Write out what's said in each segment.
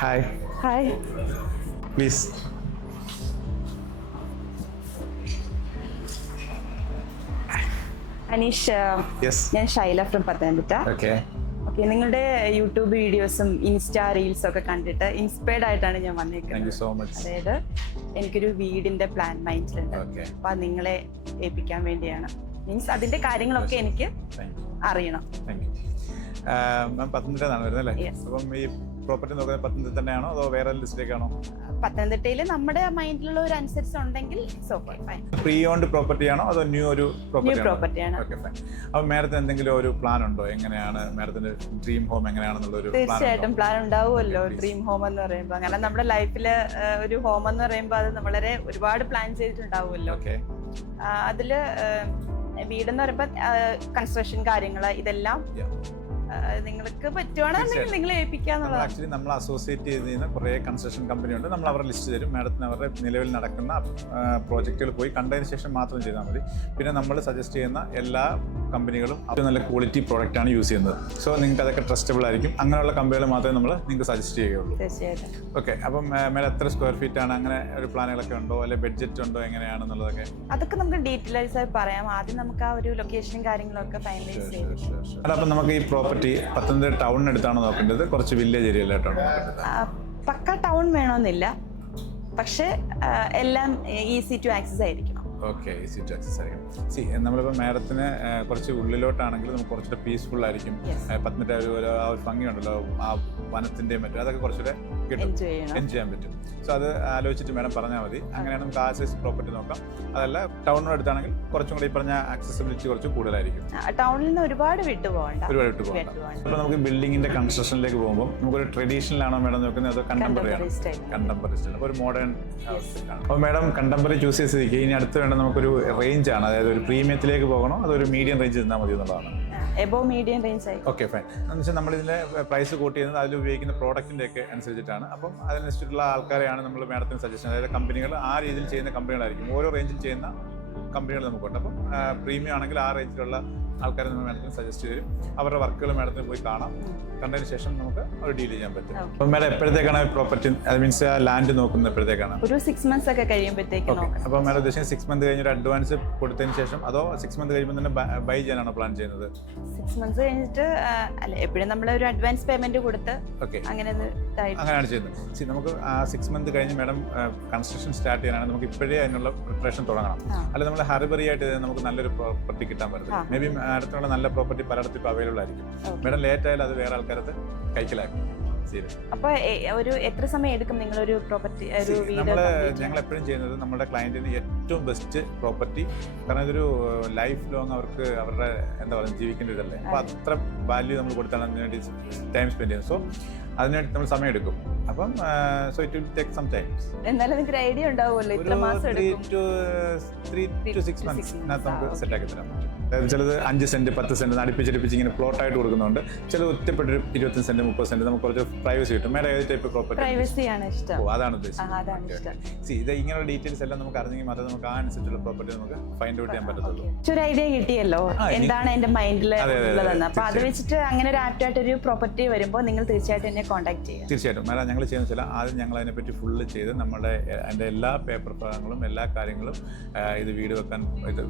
Hi. Hi. Please. Aneesh, yes. ഞാൻ Shaila from Pathanamthitta. Okay. Okay, നിങ്ങളുടെ YouTube വീഡിയോസും ഇൻസ്റ്റാ റീൽസും ഒക്കെ കണ്ടിട്ട് ഇൻസ്പയർഡ് ആയിട്ടാണ് ഞാൻ വന്നേക്കുന്നത്. Thank you so much. അതായത് എനിക്കൊരു വീടിന്റെ പ്ലാൻ മൈൻഡിലുണ്ട്. ഓക്കെ. അപ്പൊ അത് നിങ്ങളെ ഏൽപ്പിക്കാൻ വേണ്ടിയാണ്. മീൻസ് അതിന്റെ കാര്യങ്ങളൊക്കെ എനിക്ക് അറിയണം. Thank you. മാം പത്തനംതിട്ടയാണ് വരുന്നത് അല്ലേ? Yes. അപ്പം ഈ പ്രോപ്പർട്ടി നോക്കുന്നത് പത്തനംതിട്ട തന്നെയാണോ അതോ വേറെ ലിസ്റ്റിലേക്കാണോ? പത്തനംതിട്ടയിൽ നമ്മുടെ മൈൻഡിലുള്ള ഒരു അനുസരിച്ചുണ്ടെങ്കിൽ so far fine. Pre owned property ആണോ അതോ ന്യൂ ഒരു പ്രോപ്പർട്ടിയാണ്? Okay, fine. അപ്പം മാഡത്തിന് എന്തെങ്കിലും ഒരു പ്ലാൻ ഉണ്ടോ? എങ്ങനെയാണ് മാഡത്തിന്റെ ഡ്രീം ഹോം എങ്ങനെയാണെന്നുള്ള ഒരു തീർച്ചയായിട്ടും പ്ലാൻ ഉണ്ടാവുമല്ലോ. ഡ്രീം ഹോം എന്ന് പറയുമ്പോൾ അങ്ങനെ നമ്മുടെ ലൈഫില് ഒരു ഹോം എന്ന് പറയുമ്പോൾ അത് വളരെ ഒരുപാട് പ്ലാൻ ചെയ്തിട്ടുണ്ടാവുമല്ലോ. ഓക്കെ. അതില് വീടെന്ന് പറയുമ്പോൾ കൺസ്ട്രക്ഷൻ കാര്യങ്ങള് ഇതെല്ലാം നിങ്ങൾക്ക് പറ്റുവാണെങ്കിൽ നിങ്ങൾ ഏൽപ്പിക്കാന്നുള്ളത്. ആക്ച്വലി നമ്മൾ അസോസിയേറ്റ് ചെയ്തിരുന്ന കുറേ കൺസ്ട്രക്ഷൻ കമ്പനി ഉണ്ട്. നമ്മൾ അവരുടെ ലിസ്റ്റ് തരും. മാഡത്തിന് അവരുടെ നിലവിൽ നടക്കുന്ന പ്രോജക്റ്റുകൾ പോയി കണ്ടതിന് ശേഷം മാത്രം ചെയ്താൽ മതി. പിന്നെ നമ്മൾ സജസ്റ്റ് ചെയ്യുന്ന എല്ലാ കമ്പനികളും അത് നല്ല ക്വാളിറ്റി പ്രോഡക്റ്റ് ആണ് യൂസ് ചെയ്യുന്നത്. സോ നിങ്ങൾക്ക് അതൊക്കെ ട്രസ്റ്റബിൾ ആയിരിക്കും. അങ്ങനെയുള്ള കമ്പനികൾ മാത്രമേ നമ്മൾ നിങ്ങൾക്ക് സജസ്റ്റ് ചെയ്യുകയുള്ളൂ. തീർച്ചയായിട്ടും. ഓക്കെ. അപ്പം മാഡം എത്ര സ്ക്വയർ ഫീറ്റ് ആണ്? അങ്ങനെ ഒരു പ്ലാനുകളൊക്കെ ഉണ്ടോ? അല്ലെങ്കിൽ ബഡ്ജറ്റ് ഉണ്ടോ? എങ്ങനെയാണെന്നുള്ളതൊക്കെ അതൊക്കെ നമുക്ക് ഡീറ്റെയിൽസ് ആയി പറയാം. ആദ്യം നമുക്ക് ആ ഒരു ലൊക്കേഷനും കാര്യങ്ങളൊക്കെ ഫൈനലൈസ് ചെയ്യും. അപ്പം നമുക്ക് ഈ പ്രോപ്പർട്ടി പത്തനംതിട്ട ടൗണിനടുത്താണ് നോക്കേണ്ടത്? കുറച്ച് വില്ലേജ് ഏരിയയിലായിട്ടാണ് നോക്കേണ്ടത്? പക്ക ടൗൺ വേണമെന്നില്ല, പക്ഷെ എല്ലാം ഈസി ടു ആക്സസ് ആയിരിക്കണം. ഓക്കെ, ഈസി ടു ആക്സസ് ആയിരിക്കും. നമ്മളിപ്പോൾ മാഡത്തിന് കുറച്ച് ഉള്ളിലോട്ടാണെങ്കിൽ നമുക്ക് കുറച്ചുകൂടെ പീസ്ഫുൾ ആയിരിക്കും. പത്തനംതിട്ട ആ ഒരു ഭംഗിയുണ്ടല്ലോ, ആ വനത്തിൻ്റെയും മറ്റും അതൊക്കെ കുറച്ചുകൂടെ എൻജോയ് ചെയ്യാൻ പറ്റും. സോ അത് ആലോചിച്ചിട്ട് മാഡം പറഞ്ഞാൽ മതി. അങ്ങനെയാണ് നമുക്ക് ആ സൈസ് പ്രോപ്പർട്ടി നോക്കാം. അതല്ല ടൗണിനടുത്താണെങ്കിൽ കുറച്ചും കൂടി ഈ പറഞ്ഞ ആക്സസിബിലിറ്റി കുറച്ച് കൂടുതലായിരിക്കും. ടൗണിൽ നിന്ന് ഒരുപാട് വിട്ടുപോകണ്ട. അപ്പോൾ നമുക്ക് ബിൽഡിങ്ങിന്റെ കൺസ്ട്രക്ഷനിലേക്ക് പോകുമ്പോൾ നമുക്കൊരു ട്രഡീഷണൽ ആണോ മാഡം നോക്കുന്നത് അതോ കണ്ടംപററി ആണോ? Contemporary style. അപ്പോൾ ഒരു മോഡേൺ ആണ്. അപ്പോൾ മാഡം കണ്ടംപററി ചൂസ് ചെയ്ത് സ്ഥിതിക്ക് ഇനി അടുത്ത് വേണ്ട നമുക്കൊരു റേഞ്ച് ആണ്. അതായത് ഒരു പ്രീമിയത്തിലേക്ക് പോകണോ അതോ ഒരു മീഡിയം റേഞ്ച് നിന്നാൽ മതി എന്നുള്ളതാണ്. എബോവ് മീഡിയം റേഞ്ച് ആയി. Okay, fine. എന്ന് വെച്ചാൽ നമ്മളിതിൻ്റെ പ്രൈസ് കൂട്ടി ചെയ്യുന്നത് അതിൽ ഉപയോഗിക്കുന്ന പ്രോഡക്റ്റിൻ്റെ ഒക്കെ അനുസരിച്ചിട്ടാണ്. അപ്പം അതിനനുസരിച്ചിട്ടുള്ള ആൾക്കാരെയാണ് നമ്മൾ മാഡത്തിന് സജഷൻ. അതായത് കമ്പനികൾ ആ രീതിയിൽ ചെയ്യുന്ന കമ്പനികളായിരിക്കും. ഓരോ റേഞ്ചിൽ ചെയ്യുന്ന കമ്പനികൾ നമുക്കുണ്ട്. അപ്പം പ്രീമിയം ആണെങ്കിൽ ആ റേഞ്ചിലുള്ള ആൾക്കാരെ നമ്മൾ മാഡത്തിന് സജസ്റ്റ് ചെയ്യും. അവരുടെ വർക്കുകൾ മാഡത്തിന് പോയി കാണാം. കണ്ടതിന് ശേഷം നമുക്ക് ഒരു ഡീൽ ചെയ്യാൻ പറ്റും. അപ്പം മാഡം എപ്പോഴത്തേക്കാണ് പ്രോപ്പർട്ടി, അത് മീൻസ് ലാൻഡ് നോക്കുന്നത് എപ്പോഴത്തേക്കാണ്? ഒരു 6 months ഒക്കെ കഴിയുമ്പോഴത്തേക്ക്. അപ്പം മാഡം ഉദ്ദേശിക്കുന്നത് 6 months കഴിഞ്ഞ് ഒരു അഡ്വാൻസ് കൊടുത്തതിന് ശേഷം അതോ 6 months കഴിയുമ്പോൾ തന്നെ ബൈ ചെയ്യാനാണോ പ്ലാൻ ചെയ്യുന്നത്? 6 months കഴിഞ്ഞിട്ട് അല്ല, എപ്പോഴും നമ്മൾ ഒരു അഡ്വാൻസ് പേയ്മെന്റ് കൊടുത്ത് അങ്ങനെയാണ് ചെയ്യുന്നത്. നമുക്ക് ആ 6 months കഴിഞ്ഞ് മാഡം കൺസ്ട്രക്ഷൻ സ്റ്റാർട്ട് ചെയ്യാനാണ് നമുക്ക് ഇപ്പോഴേ അതിനുള്ള പ്രിപ്പറേഷൻ തുടങ്ങണം. അല്ല നമ്മൾ ഹറിബറി ആയിട്ട് നമുക്ക് നല്ലൊരു പ്രോപ്പർട്ടി കിട്ടാൻ പറ്റില്ല. മേ ബി അടുത്തുള്ള നല്ല പ്രോപ്പർട്ടി പലയിടത്തും ഇപ്പോൾ അവൈലബിൾ ആയിരിക്കും. മാഡം ലേറ്റ് ആയാലും അത് വേറെ ആൾക്കാരത്ത് കൈക്കലാക്കും. അപ്പൊ ഒരു എത്ര സമയം എടുക്കും നിങ്ങളൊരു പ്രോപ്പർട്ടി ഒരു വീട്? ഞങ്ങൾ എപ്പോഴും ചെയ്യുന്നത് നമ്മുടെ ക്ലയന്റിന് ഏറ്റവും ബെസ്റ്റ് പ്രോപ്പർട്ടി. കാരണം ഇതൊരു ലൈഫ് ലോങ് അവർക്ക് അവരുടെ എന്താ പറയുക ജീവിക്കേണ്ട ഇതല്ലേ. അപ്പൊ അത്ര വാല്യൂ നമ്മൾ കൊടുത്താണ് അതിന് വേണ്ടി ടൈം സ്പെൻഡ് ചെയ്യുന്നത്. സോ അതിനായിട്ട് നമ്മൾ സമയം എടുക്കും. അപ്പം so it will take some time. എന്നാലും നിങ്ങൾക്ക് ഒരു ഐഡിയ ഉണ്ടാവുമല്ലോ ഇത്ര മാസം എടുക്കും? 3 to 6 months നമുക്ക് സെറ്റ് ആക്കി തരാൻ പറ്റും. ചിലത് 5 സെന്റ് 10 സെന്റ് അടുപ്പിച്ചടുപ്പിച്ച് ഇങ്ങനെ പ്ലോട്ടായിട്ട് കൊടുക്കുന്നുണ്ട്. ചിലത് ഒറ്റപ്പെട്ടൊരു 25 സെന്റ് 30 സെന്റ് നമുക്ക് കുറച്ച് പ്രൈവസി കിട്ടും. മേഡം ഏത് ടൈപ്പ് പ്രോപ്പർട്ടി? പ്രൈവസിയാണ് ഇഷ്ടം. അതാണ് ഉദ്ദേശിച്ചത്. ഇത് ഇങ്ങനെയുള്ള ഡീറ്റെയിൽസ് എല്ലാം നമുക്ക് അറിഞ്ഞെങ്കിൽ മാത്രമേ നമുക്ക് ആ അനുസരിച്ചുള്ള പ്രോപ്പർട്ടി നമുക്ക് ഫൈൻഡ് ഔട്ട് ചെയ്യാൻ പറ്റത്തുള്ളൂ. ഒരു ഐഡിയ കിട്ടിയല്ലോ എന്താണ് എന്റെ മൈൻഡിൽ ഉള്ളതെന്ന്. അപ്പൊ അത് വെച്ചിട്ട് അങ്ങനെ ഒരു ആപ്റ്റായിട്ട് ഒരു പ്രോപ്പർട്ടി വരുമ്പോൾ നിങ്ങൾ തീർച്ചയായിട്ടും എന്നെ കോൺടാക്ട് ചെയ്യാം. തീർച്ചയായിട്ടും മാഡം. ഞങ്ങൾ ചെയ്യുന്ന വെച്ചാൽ ആദ്യം ഞങ്ങൾ അതിനെപ്പറ്റി ഫുള്ള് ചെയ്ത് നമ്മുടെ അതിൻ്റെ എല്ലാ പേപ്പർ ഭാഗങ്ങളും എല്ലാ കാര്യങ്ങളും ഇത് വീട് വെക്കാൻ ഇത്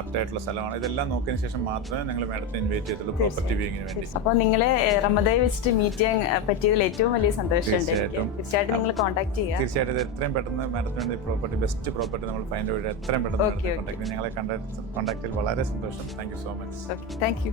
ആപ്റ്റായിട്ടുള്ള സ്ഥലമാണ് ഇതെല്ലാം നോക്കിയതിന് ശേഷം മാത്രമേ ഞങ്ങൾ മാഡത്തെ ഇൻവൈറ്റ് ചെയ്തുള്ളൂ പ്രോപ്പർട്ടി വ്യൂയിങ്ങിന് വേണ്ടി. അപ്പോൾ നിങ്ങളെ റമദായി വെച്ചിട്ട് മീറ്റ് ചെയ്യാൻ പറ്റിയതിൽ ഏറ്റവും വലിയ സന്തോഷമുണ്ട്. തീർച്ചയായിട്ടും നിങ്ങൾ കോൺടാക്ട് ചെയ്യുക. തീർച്ചയായിട്ടും ഇത് എത്രയും പെട്ടെന്ന് മാഡത്തിന് വേണ്ടി പ്രോപ്പർട്ടി ബെസ്റ്റ് പ്രോപ്പർട്ടി നമ്മൾ ഫൈൻഡ് ഔട്ട് എത്രയും പെട്ടെന്ന് കോൺടാക്ട് ഞങ്ങളെ കോൺടാക്ട് ചെയ്തതിൽ വളരെ സന്തോഷം. Thank you so much. Thank you.